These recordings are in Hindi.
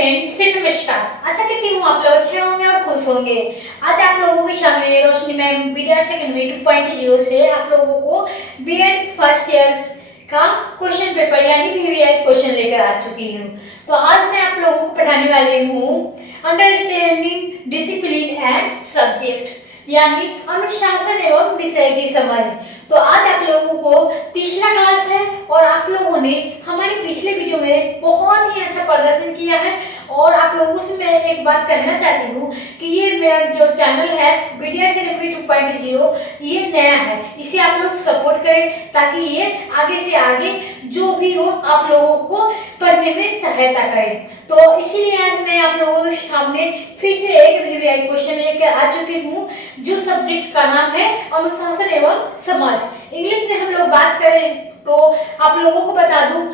फ्रेंड्स से नमस्कार। आशा करती हूँ आप लोग अच्छे होंगे और खुश होंगे। आज आप लोगों के सामने रोशनी मैम बीएड सेकंड में 2.0 से आप लोगों को बीएड फर्स्ट ईयर का क्वेश्चन पेपर यानी वीवीआई क्वेश्चन लेकर आ चुकी हूँ। तो आज मैं आप लोगों को पढ़ाने वाली हूँ अंडरस्टैंडिंग डिसिप्लिन एंड सब्जेक्ट यानी अनुशासन एवं विषय की समझ। तो आज आप लोगों को तीसरा क्लास है और आप लोगों ने हमारे पिछले वीडियो में बहुत ही अच्छा प्रदर्शन किया है और आप लोगों से मैं एक बात कहना चाहती हूँ कि ये मेरा जो चैनल है बीएड सेकंड 2.0 ये नया है, इसे आप लोग सपोर्ट करें ताकि ये आगे से आगे जो भी हो आप लोगों को पढ़ने में सहायता करे। तो इसीलिए आज मैं आप लोगों के सामने फिर से एक वीवीआई क्वेश्चन लेकर आ चुकी हूँ जो सब्जेक्ट का नाम है अनुशासन एवं समाज। इंग्लिश में हम लोग बात करें तो आप लोगों को बता दूं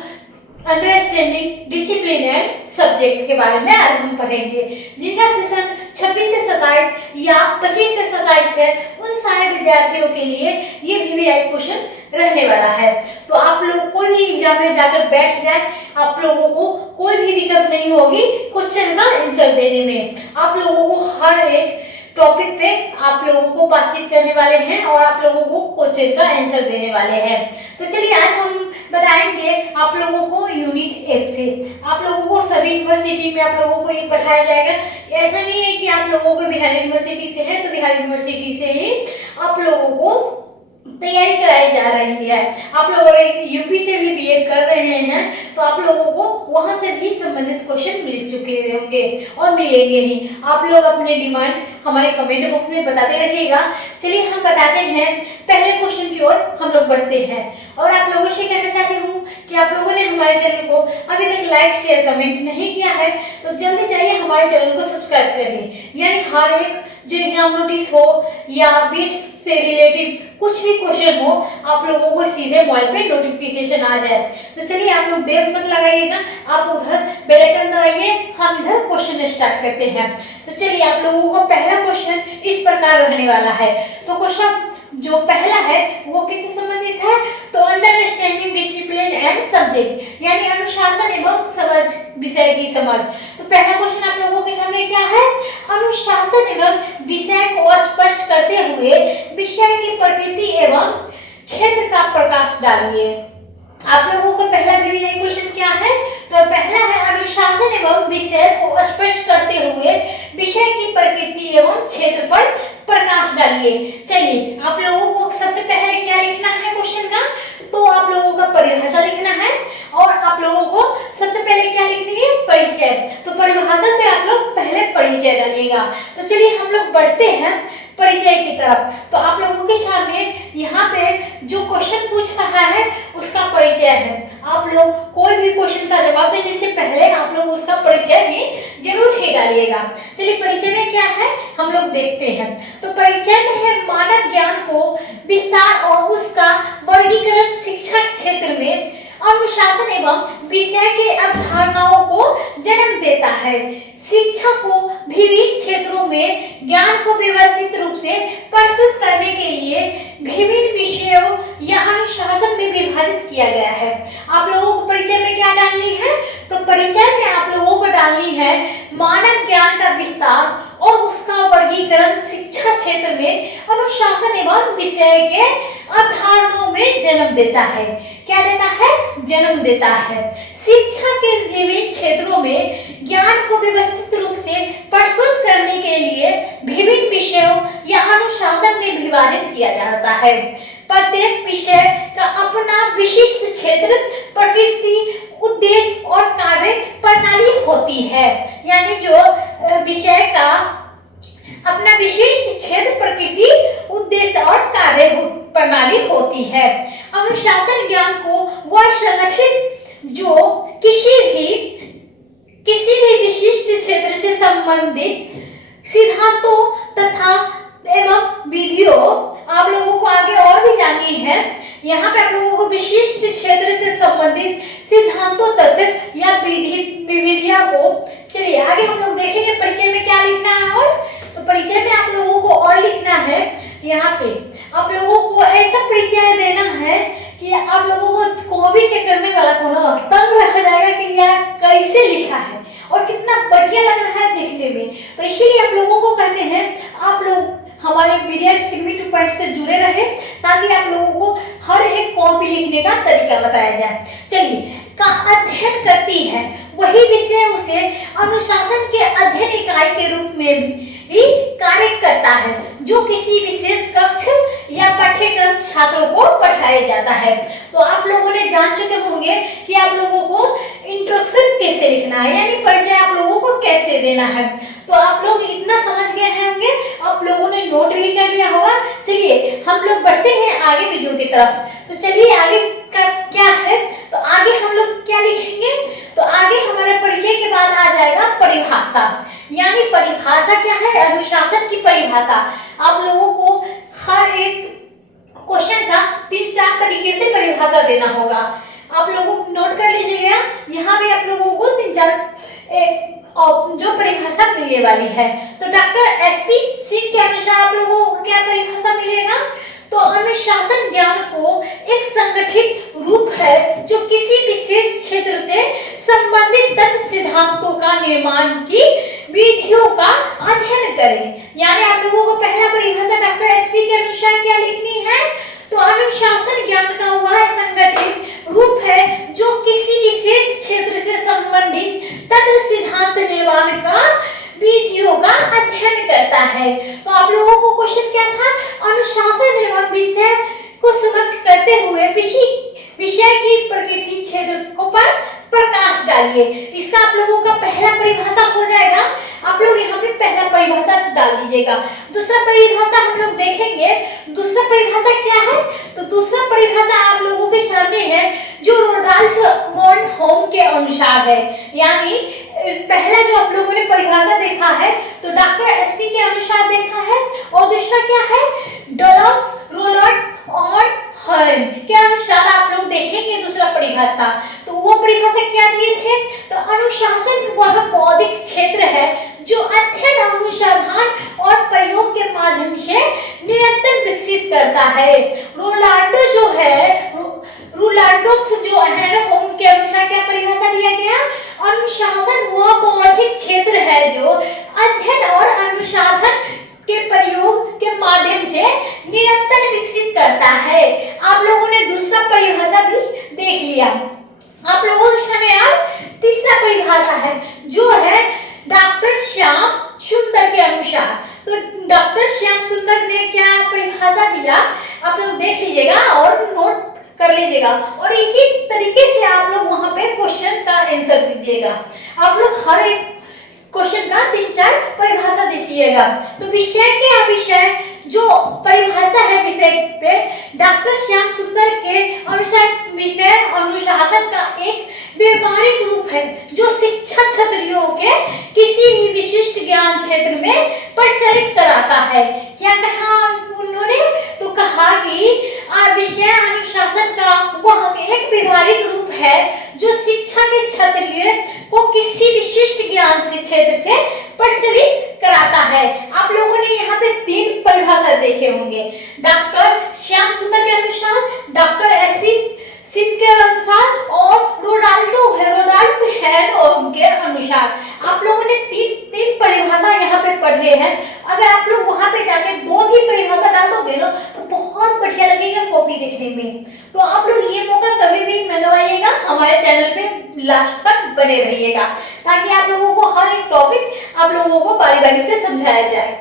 अंडरस्टैंडिंग डिसिप्लिन एंड सब्जेक्ट के बारे में आज हम पढ़ेंगे, जिनका सेशन 26 से 27 या 25 से 27 है उन सारे विद्यार्थियों के लिए ये वीवीआई क्वेश्चन रहने वाला है। तो आप लोग कोई भी एग्जाम में जाकर बैठ जाए, आप लोगों को कोई भी दिक्कत नहीं होगी क्वेश्चन का आंसर देने में। आप लोगों को हर एक टॉपिक पे आप लोगों को बातचीत करने वाले हैं और आप लोगों को क्वेश्चन का आंसर देने वाले हैं। तो चलिए आज हम बताएंगे आप लोगों को यूनिट 1 से। आप लोगों को सभी यूनिवर्सिटी में आप लोगों को ये पढ़ाया जाएगा। ऐसा नहीं है कि आप लोगों को बिहार यूनिवर्सिटी से है तो बिहार यूनिवर्सिटी से ही आप लोगों को तैयारी कराई जा रही है। आप लोग यूपी से भी बीएड कर रहे हैं तो आप लोगों को वहां से भी संबंधित क्वेश्चन मिल चुके होंगे और मिलेंगे ही। आप लोग अपने डिमांड हमारे कमेंट बॉक्स में बताते रहिएगा। चलिए हम बताते हैं पहले क्वेश्चन की ओर हम लोग बढ़ते हैं और आप लोगों से कहना चाहती हूँ कि आप लोगों ने हमारे चैनल को अभी तक लाइक शेयर कमेंट नहीं किया है तो जल्दी जाइए हमारे चैनल को सब्सक्राइब करिए, यानी हर एक जो एग्जाम नोटिस हो या बीट से रिलेटेड कुछ भी क्वेश्चन हो आप लोगों को सीधे मोबाइल पे नोटिफिकेशन आ जाए। तो चलिए आप लोग देर मत लगाइएगा, आप उधर बेल आइकन दबाइए, हम इधर क्वेश्चन स्टार्ट करते हैं। तो चलिए आप लोगों को पहला क्वेश्चन इस प्रकार रहने वाला है। तो क्वेश्चन जो पहला है वो किससे संबंधित है, तो अंडरस्टैंडिंग डिसिप्लिन एंड सब्जेक्ट यानी अनुशासन एवं समझ विषय की समझ। तो पहला क्वेश्चन आप लोगों के सामने क्या है, अनुशासन एवं विषय को स्पष्ट करते हुए विषय की प्रकृति एवं क्षेत्र का प्रकाश डालिए। आप लोगों का पहला वीवीआई क्वेश्चन क्या है, तो पहला है अनुशासन एवं विषय को स्पष्ट करते हुए विषय की प्रकृति एवं क्षेत्र पर प्रकाश डालिए। चलिए आप लोगों को सबसे पहले क्या लिखना है क्वेश्चन का, तो आप लोगों का परिभाषा लिखना है और आप लोगों को सबसे पहले क्या लिखनी है, परिचय। तो परिभाषा से आप लोग पहले परिचय डालिएगा। तो चलिए हम लोग बढ़ते हैं परिचय की तरफ। तो आप लोगों के सामने यहाँ पे जो क्वेश्चन पूछ रहा है उसका परिचय है। आप लोग कोई भी क्वेश्चन का जवाब देने से पहले आप लोग उसका परिचय ही जरूर ही डालिएगा। चलिए परिचय में क्या है हम लोग देखते हैं। तो परिचय में है मानव ज्ञान को विस्तार और उसका वर्गीकरण शिक्षा क्षेत्र में अनुशासन एवं विषय के अवधारणाओं को जन्म देता है। शिक्षा को विभिन्न क्षेत्रों में ज्ञान को व्यवस्थित रूप से प्रस्तुत करने के लिए विभिन्न विषयों या अनुशासन में विभाजित किया गया है। आप लोगों को परिचय में क्या डालनी है, तो परिचय में आप लोगों को डालनी है मानव ज्ञान का विस्तार और उसका वर्गीकरण शिक्षा क्षेत्र में अनुशासन एवं विषय के अवधारणाओं में जन्म देता है। क्या देता है, जन्म देता है। शिक्षा के विभिन्न क्षेत्रों में ज्ञान को व्यवस्थित रूप से प्रस्तुत करने के लिए विभिन्न विषयों या अनुशासन में विभाजित किया जाता है। प्रत्येक विषय का अपना विशिष्ट क्षेत्र, प्रकृति, उद्देश्य और कार्य प्रणाली होती है। यानी जो विषय का अपना विशिष्ट क्षेत्र, प्रकृति, उद्देश्य और कार्य प्रणाली होती है। अनुशासन ज्ञान को वह संगठित जो किसी भी विशिष्ट क्षेत्र से संबंधित सिद्धांतों तथा एवं विधियों, आप लोगों को आगे और भी जाननी है। यहाँ पे आप लोगों को विशिष्ट क्षेत्र से संबंधित सिद्धांतों तत्व या विधियां को, चलिए आगे हम लोग देखेंगे परिचय में क्या लिखना है। और तो परिचय में आप लोगों को और लिखना है यहाँ पे आप लोगों को ऐसा परिचय देना है कि आप लोगों को कॉपी चेक करने वाला को ना तंग रखा जाएगा कि यह कैसे लिखा है और कितना बढ़िया लग रहा है देखने में। तो इसीलिए आप लोगों को कहते हैं आप लोग हमारे BDS Academy 2.0 से जुड़े रहे ताकि आप लोगों को हर एक कॉपी लिखने का तरीका बताया जाए। चलिए, का अध्ययन करती है वही विषय उसे अनुशासन के अध्ययन इकाई के रूप में भी कार्य करता है जो किसी विशेष कक्ष या पाठ्यक्रम छात्रों को पढ़ाया जाता है। तो आप लोगों ने जान चुके होंगे कि आप लोगों को इंट्रोडक्शन कैसे लिखना है, यानी परिचय आप लोगों को कैसे देना है। तो आप लोग इतना समझ गए होंगे, आप लोगों ने नोट भी कर लिया होगा। चलिए हम लोग बढ़ते हैं आगे वीडियो की तरफ। तो चलिए आगे का क्या है, तो आगे हम लोग क्या लिखेंगे, तो आगे हमारे परिचय के बाद आ जाएगा परिभाषा। यानी परिभाषा क्या है, अनुशासन की परिभाषा। आप लोगों को हर एक क्वेश्चन का 3-4 तरीके से परिभाषा देना होगा। आप लोगों को नोट कर लीजिएगा, यहाँ पे आप लोगों को 3-4 जो परिभाषा मिलने वाली है। तो डॉक्टर SP सिंह के अनुसार आप लोगों को क्या परिभाषा मिलेगा, तो अनुशासन ज्ञान को एक संगठित रूप है जो किसी विशेष क्षेत्र से संबंधित तथ्य सिद्धांतों का निर्माण की विधियों का अध्ययन करे। यानी आप लोगों को पहला परिभाषा डॉक्टर SP के अनुसार क्या लिखनी है, तो अनुशासन ज्ञान का वह संगठित रूप है जो किसी विशेष क्षेत्र से संबंधित तथ्य सिद्धांत निर्माण का विधियों का अध्ययन करता है। तो आप लोगों को क्वेश्चन क्या था, अनुशासन एवं विषय को समझ करते हुए विषय की प्रकृति क्षेत्र को पर प्रकाश डालिए। इसका आप लोगों का पहला परिभाषा हो जाएगा। आप लोग यहाँ पे पहला परिभाषा डाल दीजिएगा। दूसरा परिभाषा हम लोग देखेंगे। दूसरा परिभाषा क्या है, तो दूसरा परिभाषा आप लोगों के सामने है जो रोडॉल्फ बॉर्नहोम के अनुसार है। यानी पहला जो आप लोगों ने परिभाषा देखा है तो डॉक्टर SP के अनुसार देखा है, और दूसरा क्या है, रोलॉट बॉर्नहोम के अनुसार आप लोग देखेंगे दूसरा परिभाषा। तो वो परिभाषा क्या दिए थे, तो अनुशासन वह बौद्धिक क्षेत्र है जो अध्ययन, अनुसंधान और प्रयोग के माध्यम से निरंतर विकसित करता है। रोलांडो जो है होम के अनुसार क्या परिभाषा दिया गया, अनुशासन वह बौद्धिक क्षेत्र है जो अध्ययन और अनुसंधान के प्रयोग के माध्यम से निरंतर विकसित करता है। आप लोगों ने दूसरा परिभाषा भी देख लिया। आप लोगों के सामने अब तीसरा परिभाषा है जो है डॉक्टर श्याम सुंदर के अनुसार। तो डॉक्टर श्याम सुंदर ने क्या परिभाषा दिया, आप लोग देख लीजिएगा और नोट कर लीजिएगा, और इसी तरीके से आप लोग वहां पे क्वेश्चन का आंसर दीजिएगा। आप लोग हर एक क्वेश्चन का 3-4 परिभाषा दीजिएगा। तो विषय के अविषय जो परिभाषा है विषय पे, डॉक्टर श्याम सुंदर के अनुसार विषय अनुशासन का एक व्यवहारिक रूप है जो शिक्षा छात्रों के किसी भी विशिष्ट ज्ञान क्षेत्र में प्रचलित कराता है। क्या कहा उन्होंने, तो कहा कि विषय अनुशासन का वह एक व्यवहारिक रूप है जो शिक्षा के छात्रों को किसी विशिष्ट ज्ञान से क्षेत्र से प्रचलित कराता है। आप लोगों ने यहाँ पे 3 परिभाषा देखे होंगे, डॉक्टर श्याम सुंदर के अनुसार, डॉक्टर SP सिंह के अनुसार और रोडॉल्फ के अनुसार। आप लोगों ने 3 परिभाषा यहाँ पे पढ़े हैं। अगर आप लोग वहां पे जाके 2 भी परिभाषा डाल दोगे ना तो बहुत बढ़िया लगेगा कॉपी देखने में। तो आप लोग ये मौका कभी भी न गवाइएगा, हमारे चैनल पे लास्ट तक बने रहिएगा ताकि आप लोगों को हर एक टॉपिक आप लोगों को बारी बारी से समझाया जाए।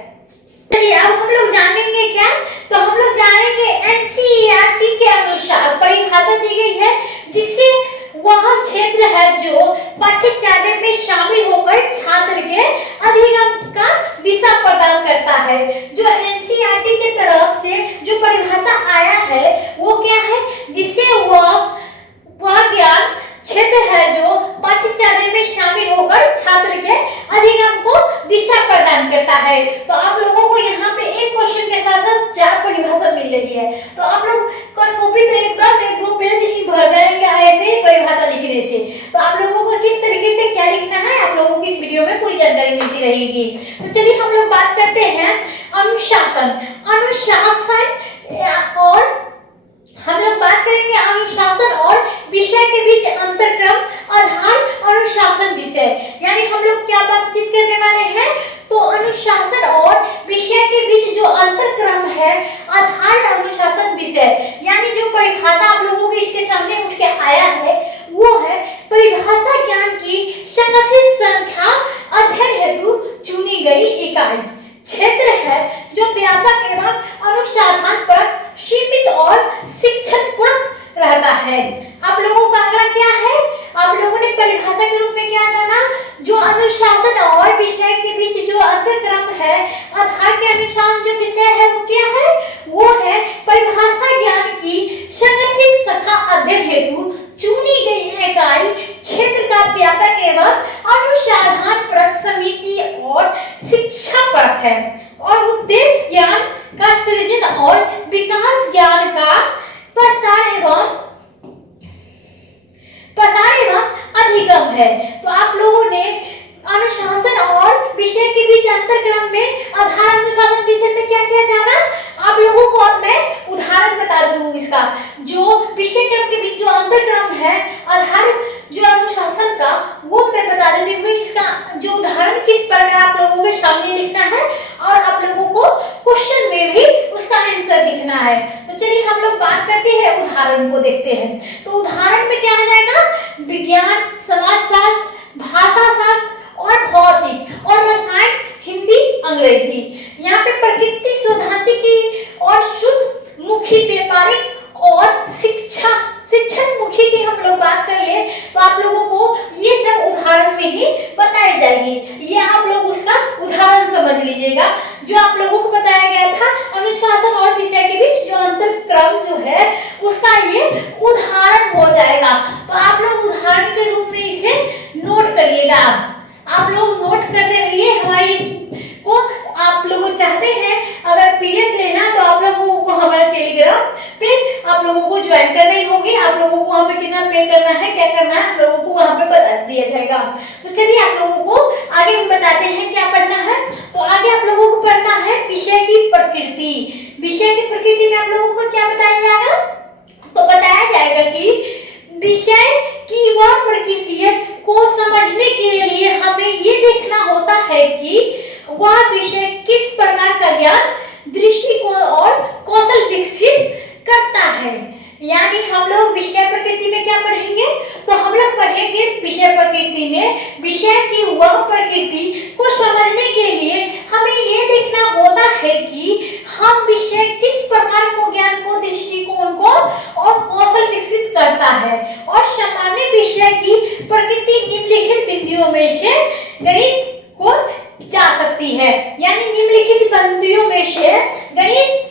चलिए अब हम लोग जानेंगे क्या, तो हम लोग जानेंगे NCERT के अनुसार परिभाषा दी गई है जिससे वह क्षेत्र है जो पाठ्यचर्या में शामिल होकर छात्र के अधिगम का दिशा प्रदान करता है। जो NCERT की तरफ से जो परिभाषा आया है वो क्या है, जिससे वह ज्ञान क्षेत्र है जो पाठ्यचर्या में शामिल होकर छात्र के अधिगम को दिशा प्रदान करता है। तो आप लोगों को यहाँ पे एक क्वेश्चन के साथ 4 परिभाषा मिल रही है। तो आप लोग कॉपी तो एकदम 1-2 पेज ही भर जाएंगे ऐसे ही परिभाषा लिखने से। तो आप लोगों को किस तरीके से क्या लिखना है आप लोगों को इस वीडियो में पूरी जानकारी मिलती रहेगी। तो चलिए हम लोग बात करते हैं अनुशासन। अनुशासन और हम लोग बात करेंगे अनुशासन और विषय के बीच अंतरक्रम आधार अनुशासन विषय। यानी हम लोग क्या बातचीत करने वाले हैं, तो अनुशासन और विषय के बीच जो अंतरक्रम है आधार अनुशासन विषय, यानी जो परिभाषा आप लोगों के इसके सामने उठ के आया है वो है परिभाषा ज्ञान की संगठित संख्या अध्ययन हेतु चुनी गई इकाई क्षेत्र है जो व्यापक एवं अनुसंधान पर सीमित और शिक्षण पूर्वक रहता है। आप लोगों का अगला क्या है, आप लोगों ने परिभाषा के रूप में क्या जाना, जो अनुशासन और विषय के बीच जो अंतरक्रम है आधार के अनुसार जो विषय है वो क्या है, वो है परिभाषा ज्ञान की संगठित शाखा अध्ययन हेतु चुनी गई इकाई क्षेत्र का व्यापक एवं अनुसंधान परक समिति और शिक्षा परक है और उद्देश्य ज्ञान का सृजन और विकास, ज्ञान का प्रसार एवं अधिगम है। तो आप लोगों ने अनुशासन और विषय के बीच अंतरक्रम में आधार अनुशासन विषय में क्या क्या जाना, आप लोगों को अब मैं उदाहरण बता दूं इसका। जो विषय क्रम के बीच जो अंतरक्रम है आधार जो अनुशासन का वो मैं बता देती हूँ। इसका जो उदाहरण किस पर मैं आप लोगों के सामने लिखना है और आप लोगों को क्वेश्चन में भी उसका आंसर लिखना है। तो चलिए हम लोग बात करते हैं, उदाहरण को देखते हैं। तो उदाहरण में क्या आ जाएगा, विज्ञान, समाजशास्त्र, भाषाशास्त्र और भौतिक और रसायन, हिंदी, अंग्रेजी। यहाँ पे प्रकृति सैद्धांतिकी और शुद्ध मुखी व्यापारिक और शिक्षण मुखी की हम लोग बात कर ले तो आप लोगों को ये सब उदाहरण में ही बताई जाएगी। ये आप लोग उसका उदाहरण समझ लीजिएगा जो आप लोगों को बताया गया था अनुशासन और विषय के बीच जो अंतरक्रम जो है उसका ये उदाहरण हो जाएगा। तो आप लोग उदाहरण के रूप में इसे नोट करिएगा, आप लोग नोट करते रहिए। हमारी इसको आप लोग चाहते हैं अगर पीडीएफ लेना तो आप लोगों को हमारे टेलीग्राम पे आप लोगों को ज्वाइन करनी होगी। आप लोगों को वहाँ पे कितना पे करना है, क्या करना है, आप लोगों को वहाँ पे बता दिया जाएगा। तो चलिए आप लोगों को आगे हम बताते हैं क्या पढ़ना है। तो आगे आप लोगों को पढ़ना है विषय की प्रकृति। विषय की प्रकृति में आप लोगों को क्या बताया जाएगा, तो बताया जाएगा कि विषय की वह प्रकृति को समझने के लिए हमें ये देखना होता है कि वह विषय किस प्रकार का ज्ञान, दृष्टिकोण और कौशल विकसित करता है। यानी हम लोग विषय प्रकृति में क्या पढ़ेंगे, तो हम लोग पढ़ेंगे विषय प्रकृति में विषय की वह प्रकृति को समझने के लिए हमें ये देखना होता है कि हम विषय किस प्रकार को ज्ञान को, दृष्टिकोण को और कौशल विकसित करता है। और सामान्य विषय की प्रकृति निम्नलिखित बिंदुओं में से गणित को जा सकती है, यानी निम्नलिखित बिंदुओं में से गणित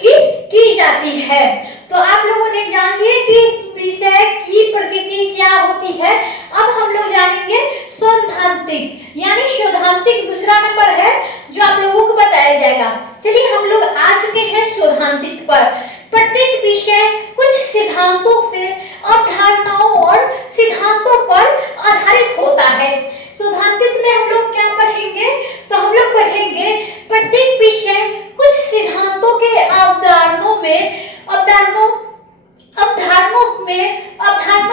की जाती है। तो आप लोगों ने जान लिया कि विषय की प्रकृति क्या होती है। अब हम लोग जानेंगे सैद्धांतिक, यानी सैद्धांतिक दूसरा नंबर है जो आप लोगों को बताया जाएगा। चलिए हम लोग आ चुके हैं सैद्धांतिक पर। प्रत्येक विषय कुछ सिद्धांतों से, अवधारणाओं और सिद्धांतों पर आधारित होता है। सैद्धांतिक में हम लोग क्या पढ़ेंगे, तो हम लोग पढ़ेंगे प्रत्येक विषय कुछ सिद्धांतों के अवधारणाओं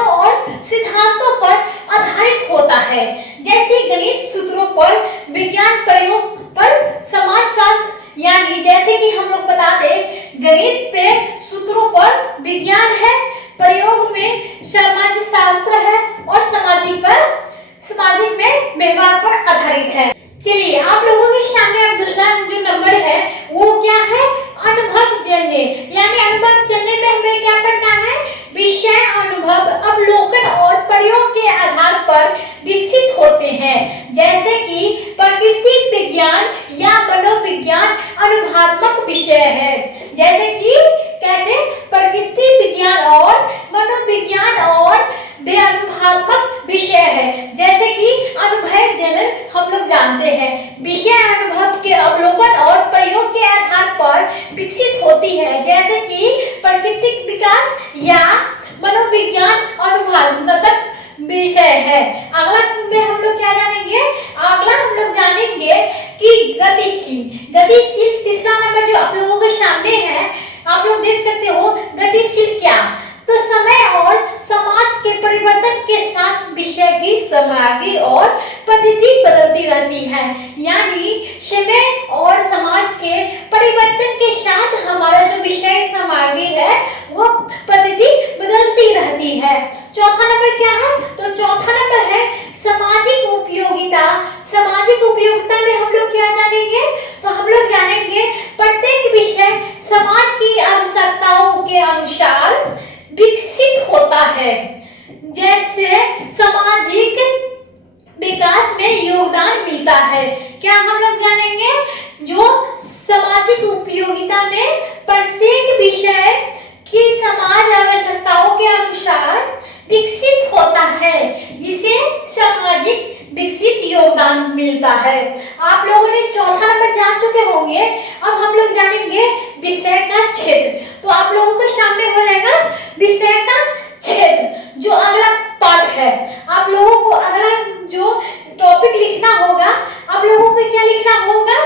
और सिद्धांतों पर आधारित होता है। जैसे गणित सूत्रों पर, विज्ञान प्रयोग पर, समाजशास्त्र, यानी जैसे कि हम लोग बता दें गणित पे सूत्रों पर विज्ञान है, प्रयोग में समाज शास्त्र है और सामाजिक में व्यवहार पर आधारित है। चलिए आप लोगों के सामने अब दूसरा जो नंबर है वो क्या है, अनुभवजन्य। यानी अनुभवजन्य में हमें क्या पढ़ना है, विषय अनुभव, अवलोकन और प्रयोग के आधार पर विकसित होते हैं। जैसे कि प्रकृति विज्ञान या मनोविज्ञान अनुभवात्मक विषय है। जैसे कि कैसे, प्रकृति विज्ञान और मनोविज्ञान और अनुभवात्मक विषय है। जैसे कि अनुभवजन्य हम लोग जानते हैं विषय अनुभव के अवलोकन और प्रयोग के आधार पर विकसित होती है। जैसे कि प्राकृतिक विकास या मनोविज्ञान अनुभवात्मक विषय है। अगला में हम लोग क्या जानेंगे, अगला हम लोग जानेंगे गतिशील। गतिशील तीसरा नंबर जो आप लोगों के सामने है, आप लोग देख सकते हो गतिशील क्या, तो समय और समाज के परिवर्तन के साथ विषय की सामग्री और पद्धति बदलती रहती है। यानी समय और समाज के परिवर्तन के साथ हमारा जो विषय सामग्री है वो पद्धति बदलती रहती है। चौथा नंबर क्या है, तो चौथा नंबर है सामाजिक उपयोगिता। सामाजिक उपयोगिता में हम लोग क्या जानेंगे, तो हम लोग जानेंगे प्रत्येक विषय समाज की आवश्यकताओं के अनुसार विकसित होता है। जैसे सामाजिक विकास में योगदान मिलता है। क्या हम लोग जानेंगे, जो सामाजिक उपयोगिता में प्रत्येक विषय की समाज आवश्यकताओं के अनुसार विकसित होता है, जिसे सामाजिक विकसित योगदान मिलता है। आप लोगों ने चौथा नंबर जान चुके होंगे। अब हम लोग जानेंगे विषय का क्षेत्र। तो आप लोगों के सामने हो जाएगा विषय का क्षेत्र, जो अगला पार्ट है। आप लोगों को अगला जो टॉपिक लिखना होगा, आप लोगों को क्या लिखना होगा,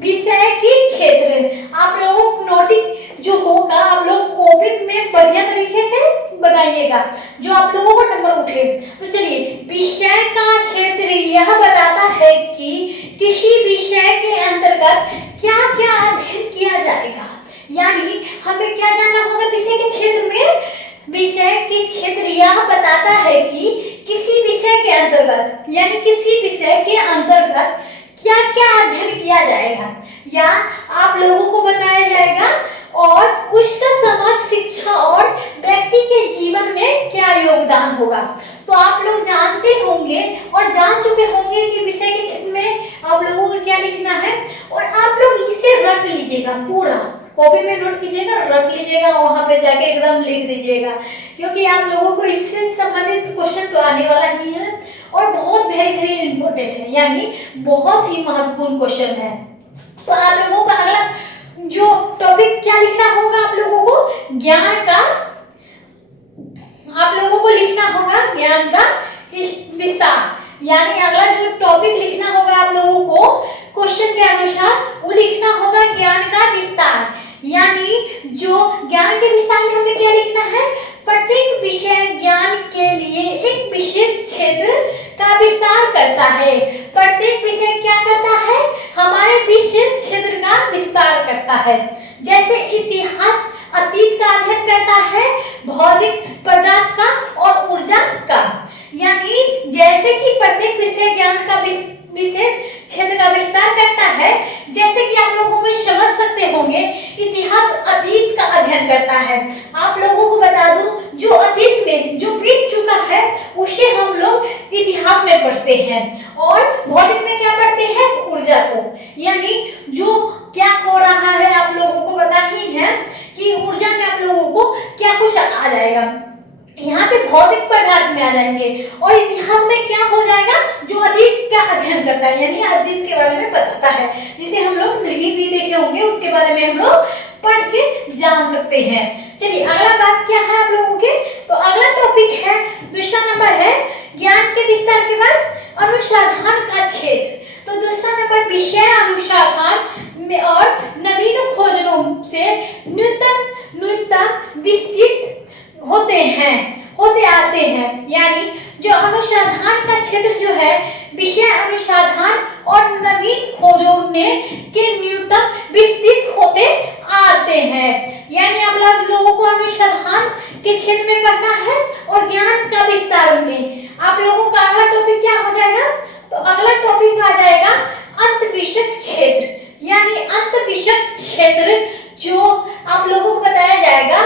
विषय की क्षेत्र। आप लोगों को नोटिंग जो होगा आप लोग कॉपी में बढ़िया तरीके से बनाइएगा, जो आप लोगों को नंबर उठे। तो चलिए, विषय का क्षेत्र यह बताता है कि किसी विषय के अंतर्गत क्या क्या अध्ययन किया जाएगा। यानी हमें क्या जानना होगा विषय के क्षेत्र में, विषय के क्षेत्र यह बताता है कि किसी विषय के अंतर्गत, यानी किसी विषय के अंतर्गत क्या क्या अध्ययन किया जाएगा, या आप लोगों को बताया जाएगा और उसका समाज, शिक्षा और व्यक्ति के जीवन में क्या योगदान होगा। तो आप लोग जानते होंगे और जान चुके होंगे कि विषय के क्षेत्र में आप लोगों को क्या लिखना है, और आप लोग इसे रट लीजिएगा, पूरा कॉपी में नोट कीजिएगा, रट लीजिएगा, वहां पे जाके एकदम लिख दीजिएगा, क्योंकि आप लोगों को इससे संबंधित क्वेश्चन तो आने वाला ही है और बहुत वेरी वेरी इंपॉर्टेंट है, यानी बहुत ही महत्वपूर्ण क्वेश्चन है। तो आप लोगों का अगला जो टॉपिक क्या लिखना होगा, आप लोगों को ज्ञान का, आप लोगों को लिखना होगा ज्ञान का विस्तार। यानी अगला जो टॉपिक लिखना होगा आप लोगों को क्वेश्चन के अनुसार, वो लिखना होगा ज्ञान का विस्तार। यानी जो ज्ञान के विस्तार में हमें क्या लिखना है, प्रत्येक विषय ज्ञान के लिए एक विशेष क्षेत्र का विस्तार करता है। प्रत्येक विषय क्या करता है, हमारे विशेष क्षेत्र का विस्तार करता है। जैसे इतिहास अतीत का अध्ययन करता है, भौतिक पदार्थ का और ऊर्जा का। यानी जैसे कि प्रत्येक विषय ज्ञान का विशेष क्षेत्र का विस्तार करता है, जैसे कि आप लोगों में समझ सकते होंगे इतिहास अतीत का अध्ययन करता है। आप लोगों को बता दूं, जो अतीत में जो बीत चुका है उसे हम लोग इतिहास में पढ़ते हैं, और भौतिक में क्या पढ़ते हैं, ऊर्जा को। यानी जो क्या हो रहा है आप लोगों को पता ही है कि ऊर्जा में आप लोगों को क्या कुछ आ जाएगा, यहाँ पे भौतिक पदार्थ में आ जाएंगे, और इतिहास में क्या हो जाएगा, जो अतीत का अध्ययन करता है, यानी अतीत के बारे में बताता है, जिसे हम लोग नहीं भी देखे होंगे, उसके बारे में हम लोग पढ़ के जान सकते हैं। चलिए अगला बात क्या है आप लोगों के, तो अगला टॉपिक है, दूसरा नंबर है ज्ञान के विस्तार के बाद अनुसंधान का क्षेत्र। तो दूसरा नंबर विषय अनुसंधान में और नवीन खोजों से न्यूनतम विस्तृत होते आते हैं। यानी जो अनुसंधान का क्षेत्र जो है, विषय अनुसंधान और नवीन खोजों के न्यूनतम विस्तृत होते आते हैं। यानी आप लोगों को अनुसंधान के क्षेत्र में पढ़ना है और ज्ञान का विस्तार में। आप लोगों का अगला टॉपिक क्या हो जाएगा, तो अगला टॉपिक आ जाएगा अंतःविषयक क्षेत्र। यानी अंतःविषयक क्षेत्र जो आप लोगों को बताया जाएगा,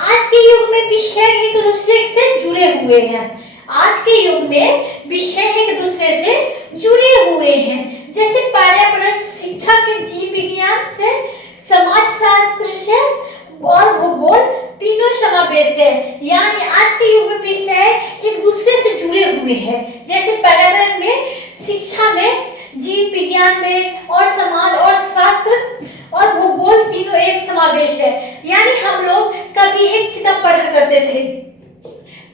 आज के युग में विषय एक दूसरे से जुड़े हुए हैं। आज के युग में विषय एक दूसरे से जुड़े हुए हैं, जैसे पर्यावरण, शिक्षा के जीव विज्ञान से, समाज शास्त्र से और भूगोल, तीनों समावेश है। यानी आज के युग में विषय एक दूसरे से जुड़े हुए हैं, जैसे पर्यावरण में, शिक्षा में, जीव विज्ञान में, और समाज और शास्त्र और भूगोल, तीनों एक समावेश है। यानी हम लोग कभी एक किताब पढ़ा करते थे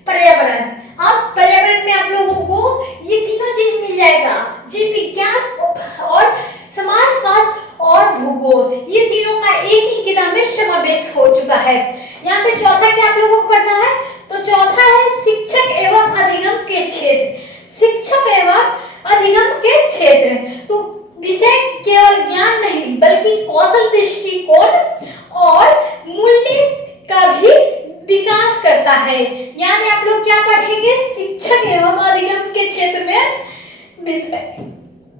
पर्यावरण, अब पर्यावरण में आप लोगों को ये तीनों चीज मिल जाएगा, जीव विज्ञान और समाज भूगोल, ये तीनों का एक ही किताब में समावेश हो चुका है। यहाँ पे चौथा क्या आप लोगों को पढ़ना है, तो चौथा है शिक्षक एवं अधिगम के क्षेत्र। शिक्षक एवं अधिगम के क्षेत्र, तो विषय केवल ज्ञान नहीं बल्कि कौशल, दृष्टिकोण और मूल्य का भी विकास करता है। यानी आप लोग क्या पढ़ेंगे, शिक्षक एवं अधिगम के क्षेत्र में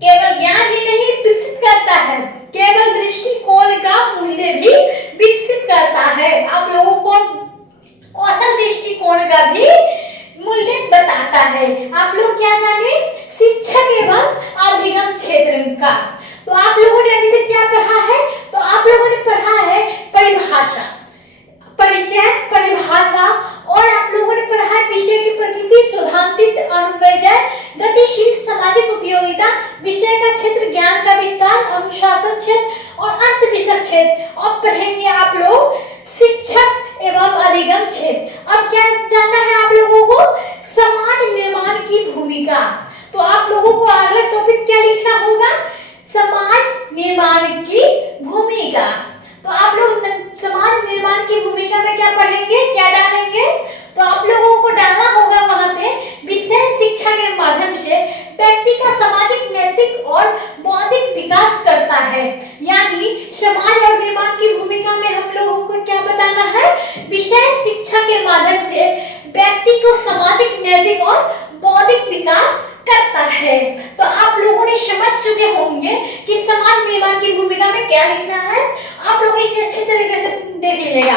केवल ज्ञान ही नहीं विकसित करता है, केवल दृष्टिकोण का मूल्य भी विकसित करता है। आप लोगों को कौशल, दृष्टिकोण का भी मूल्य बताता है। आप लोग क्या जाने, शिक्षक एवं अधिगम क्षेत्र का। तो आप लोगों ने अभी तक क्या पढ़ा है, तो आप लोगों ने पढ़ा है परिभाषा, परिचय, परिभाषा, और आप लोगों ने पढ़ा है विषय की प्रकृति, शोधांतित, अनुप्रयोग, गतिशील, सामाजिक उपयोगिता, विषय का क्षेत्र, ज्ञान का विस्तार, अनुशासन क्षेत्र और अंत विषय क्षेत्र। अब पढ़ेंगे आप लोग शिक्षक एवं अधिगम क्षेत्र। अब क्या जानना है आप लोगों को, समाज निर्माण की भूमिका। तो आप लोगों को अगला टॉपिक क्या लिखना होगा, समाज निर्माण की भूमिका। तो आप लोग समाज निर्माण की भूमिका में क्या पढ़ेंगे, क्या डालेंगे, तो आप लोगों को डालना होगा वहां पे विषय शिक्षा के माध्यम से व्यक्ति का सामाजिक, नैतिक और बौद्धिक विकास करता है। यानी समाज और निर्माण की भूमिका में हम लोगों को क्या बताना है, विषय शिक्षा के माध्यम से व्यक्ति को सामाजिक, नैतिक और बौद्धिक विकास करता है। तो आप लोगों ने समझ चुके होंगे कि समाज निर्माण की भूमिका में क्या लिखना है। आप लोग इसे अच्छे तरीके से देख लीजिएगा।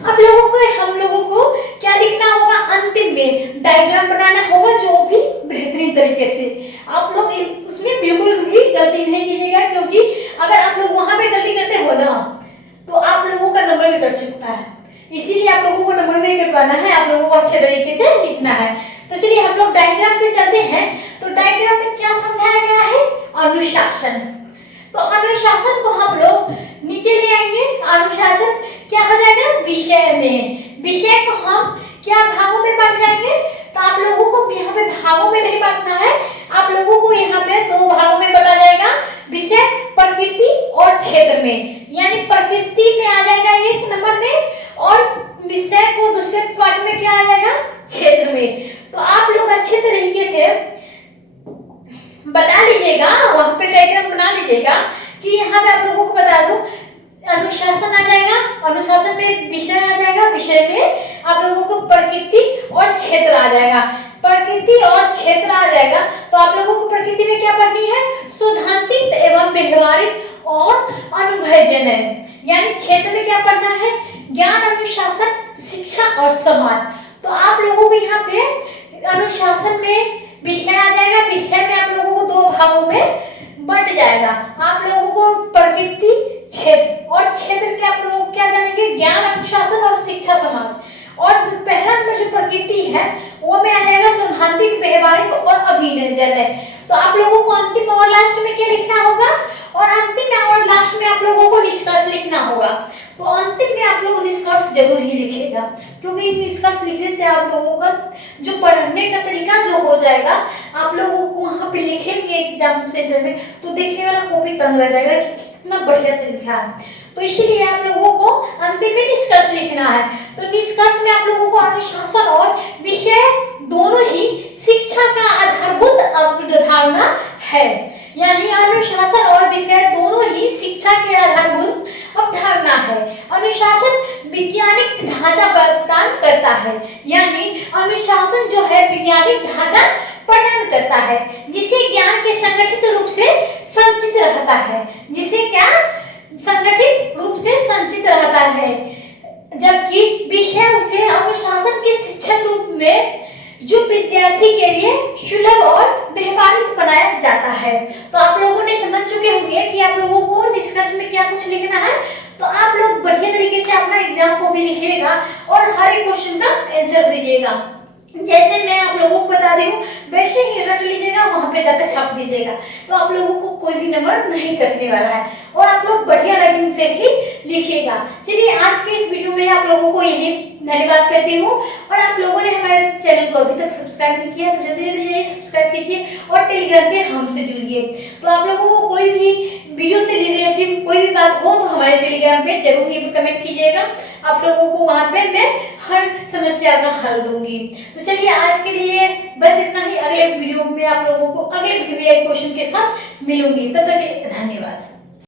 आप लोगों को, हम लोगों को क्या लिखना होगा, अंतिम में डायग्राम बनाना होगा जो भी बेहतरीन तरीके से। आप लोग उसमें बिल्कुल भी गलती नहीं कीजिएगा, क्योंकि अगर आप लोग वहां पे गलती करते हो ना तो आप लोगों का नंबर भी कट सकता है। इसीलिए आप लोगों को नंबर नहीं कटवाना है, आप लोगों को अच्छे तरीके से लिखना है। तो चलिए हम लोग डायग्राम पे चलते हैं। तो डायग्राम में क्या समझाया गया है, अनुशासन। तो अनुशासन को हम लोग नीचे ले आएंगे। अनुशासन क्या हो जाएगा, विषय में। विषय को हम क्या भागों में बांट जाएंगे, तो आप लोगों को यहाँ पे भागों में नहीं बांटना है, आप लोगों को यहाँ पे दो भागों में बांटा जाएगा, विषय, प्रकृति और क्षेत्र में। यानी प्रकृति में आ जाएगा एक नंबर में, और विषय को दूसरे पार्ट में क्या आ जाएगा, क्षेत्र में। तो आप लोग अच्छे तरीके से बता लीजिएगा, वहां पे डायग्राम बना लीजिएगा कि यहाँ पे आप लोगों को बता दूं, अनुशासन आ जाएगा, अनुशासन में विषय आ जाएगा, विषय में आप लोगों को प्रकृति और क्षेत्र आ जाएगा, प्रकृति और क्षेत्र आ जाएगा। तो आप लोगों को प्रकृति में क्या पढ़नी है, शोधांतित एवं व्यवहारिक और अनुभवजन्य। यानी क्षेत्र में क्या पढ़ना है, ज्ञान, अनुशासन, शिक्षा और समाज। तो आप लोगों को यहाँ पे अनुशासन में विषय आ जाएगा, विषय में आप लोगों को दो भागों में बंट जाएगा। आप लोगों को प्रकृति, क्षेत्र, और क्षेत्र के आप लोग क्या जानेंगे, ज्ञान, अनुशासन और शिक्षा, समाज। और पहला नंबर जो प्रकृति है वो में आ जाएगा सैद्धांतिक, व्यवहारिक और अभिनय। तो आप लोगों को अंतिम और लास्ट में क्या लिखना होगा, और अंतिम में और लास्ट में आप लोगों को निष्कर्ष लिखना होगा। तो अंतिम में आप लोग निष्कर्ष जरूर ही लिखिएगा, क्योंकि निष्कर्ष लिखने से आप लोगों का जो पढ़ने का तरीका जो हो जाएगा, आप लोगों को वहाँ पे लिखेंगे एग्जाम सेंटर में तो देखने वाला कॉपी तंग रह जाएगा कि कितना बढ़िया से लिखा है। तो इसीलिए आप लोगों को अंतिम में निष्कर्ष लिखना है। तो निष्कर्ष में आप लोगों को अनुशासन और विषय दोनों ही शिक्षा का आधारभूत अवधारणा है। यानी अनुशासन और विषय दोनों ही शिक्षा के आधारभूत अवधारणा है। अनुशासन वैज्ञानिक ढांचा प्रदान करता है, यानी अनुशासन जो है वैज्ञानिक ढांचा प्रदान करता है, जिसे ज्ञान के संगठित रूप से संचित रहता है, जिसे क्या संगठित रूप से संचित रहता है, जबकि विषय उसे अनुशासन के शिक्षण रूप में जो विद्यार्थी के लिए सुलभ और व्यवहारिक बनाया जाता है। तो आप लोगों ने समझ चुके होंगे कि आप लोगों को निष्कर्ष में क्या कुछ लिखना है। तो आप लोग बढ़िया तरीके से अपना एग्जाम को भी लिखिएगा और हर एक क्वेश्चन का आंसर दीजिएगा। जैसे मैं आप लोगों को बता दी हूँ वैसे ही रट लीजिएगा, वहां पे जाकर छाप दीजिएगा, तो आप लोगों को कोई भी नंबर नहीं कटने वाला है और आप लोग बढ़िया राइटिंग से भी लिखिएगा। चलिए आज के इस वीडियो में आप लोगों को यही धन्यवाद करती हूँ, और आप लोगों ने हमारे चैनल को अभी तक सब्सक्राइब नहीं किया तो जल्दी जल्दी सब्सक्राइब कीजिए और टेलीग्राम पे हमसे जुड़िए। तो आप लोगों को कोई भी वीडियो से रिलेटेड कोई भी बात हो तो हमारे टेलीग्राम पे जरूर ही कमेंट कीजिएगा। आप लोगों को वहाँ पे मैं हर समस्या का हल दूंगी। तो चलिए आज के लिए बस इतना ही। अगले वीडियो में आप लोगों को अगले क्वेश्चन के साथ मिलूंगी। तब तक के लिए धन्यवाद।